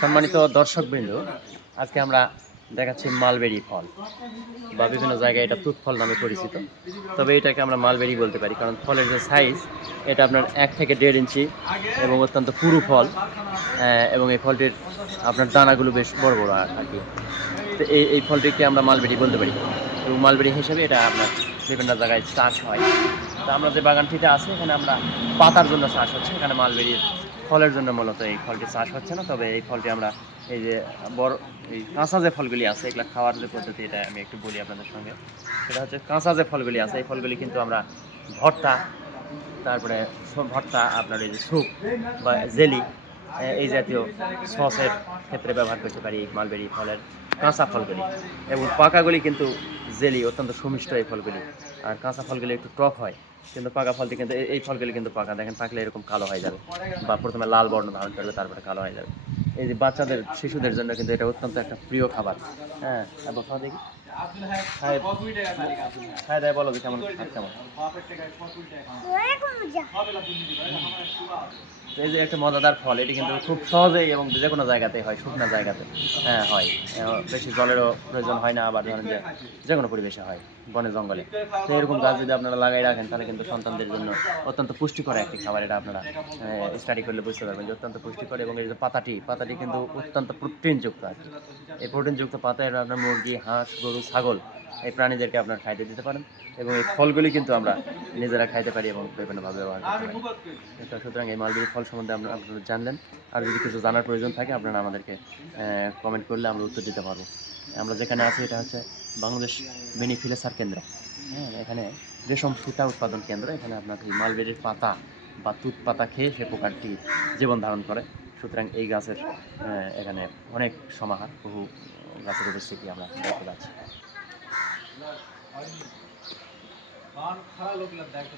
সম্মানিত দর্শকবৃন্দ আজকে আমরা দেখাচ্ছি মালবেরি ফল বা বিভিন্ন জায়গায় এটা তুত ফল নামে পরিচিত। তবে এটাকে আমরা মালবেরি বলতে পারি, কারণ ফলের যে সাইজ এটা আপনার এক থেকে দেড় ইঞ্চি এবং অত্যন্ত পুরু ফল এবং এই ফলটির আপনার দানাগুলো বেশ বড় বড় আর কি। তো এই এই ফলটিকে আমরা মালবেরি বলতে পারি। এবং মালবেরি হিসেবে এটা আপনার বিভিন্ন জায়গায় চাষ হয়। তো আমরা যে বাগানটিতে আছে, এখানে আমরা পাতার জন্য চাষ হচ্ছে। এখানে মালবেরির ফলের জন্য মূলত এই ফলটি চাষ হচ্ছে না, তবে এই ফলটি আমরা এই যে বড়, এই কাঁচা যে ফলগুলি আছে, এগুলো খাওয়ার যে পদ্ধতি, এটা আমি একটু বলি আপনাদের সঙ্গে। সেটা হচ্ছে কাঁচা যে ফলগুলি আছে, এই ফলগুলি কিন্তু আমরা ভর্তা, তারপরে ভর্তা, আপনার এই যে স্যুপ বা জেলি এই জাতীয় সসের ক্ষেত্রে ব্যবহার করতে পারি মালবেরি ফলের, কাঁচা ফলগুলি। এবং পাকাগুলি কিন্তু জেলি, অত্যন্ত সুমিষ্ট এই ফলগুলি। আর কাঁচা ফলগুলি একটু টক হয়, কিন্তু পাকা ফলটি কিন্তু এই- ফলগুলি কিন্তু পাকা। দেখেন, পাকলে এরকম কালো হয়ে যাবে বা প্রথমে লাল বর্ণ ধারণ করবে তারপরে কালো হয়ে যাবে। এই যে বাচ্চাদের, শিশুদের জন্য কিন্তু এটা অত্যন্ত একটা প্রিয় খাবার। হ্যাঁ দেখি। খায় দেয় বলো কেমন কেমন। এই যে একটা মজাদার ফল, এটি কিন্তু খুব সহজেই এবং যে কোনো জায়গাতে হয়, শুকনো জায়গাতে হ্যাঁ হয়। বেশি জলেরও প্রয়োজন হয় না, আবার ধরেন যে যে কোনো পরিবেশে হয়, বনে, জঙ্গলে। তো এরকম গাছ যদি আপনারা লাগাই রাখেন, তাহলে কিন্তু সন্তানদের জন্য অত্যন্ত পুষ্টিকর একটি খাবার, এটা আপনারা স্টাডি করলে বুঝতে পারবেন যে অত্যন্ত পুষ্টিকর এবং এই যে পাতাটি পাতাটি কিন্তু অত্যন্ত প্রোটিনযুক্ত আর এই প্রোটিনযুক্ত পাতা, এটা আপনার মুরগি, হাঁস, গরু, ছাগল এই প্রাণীদেরকে আপনার খাইতে দিতে পারেন এবং এই ফলগুলি কিন্তু আমরা নিজেরা খাইতে পারি এবং বিভিন্নভাবে ব্যবহার করতে পারি। সুতরাং এই মালবেরি ফল সম্বন্ধে আমরা আপনারা জানলেন। আর যদি কিছু জানার প্রয়োজন থাকে, আপনারা আমাদেরকে কমেন্ট করলে আমরা উত্তর দিতে পারব। আমরা যেখানে আছি, এটা হচ্ছে বাংলাদেশ বেনিফিলেসার কেন্দ্র। হ্যাঁ এখানে রেশম সুতা উৎপাদন কেন্দ্র। এখানে আপনার এই মালবেরির পাতা বা তুত পাতা খেয়ে সে পোকাটি জীবন ধারণ করে। সুতরাং এই গাছের এখানে অনেক সমাহার। বহু গাছের উপস্থিতি আমরা দেখতে পাচ্ছি। খাওয়া লোকগুলো দেখতে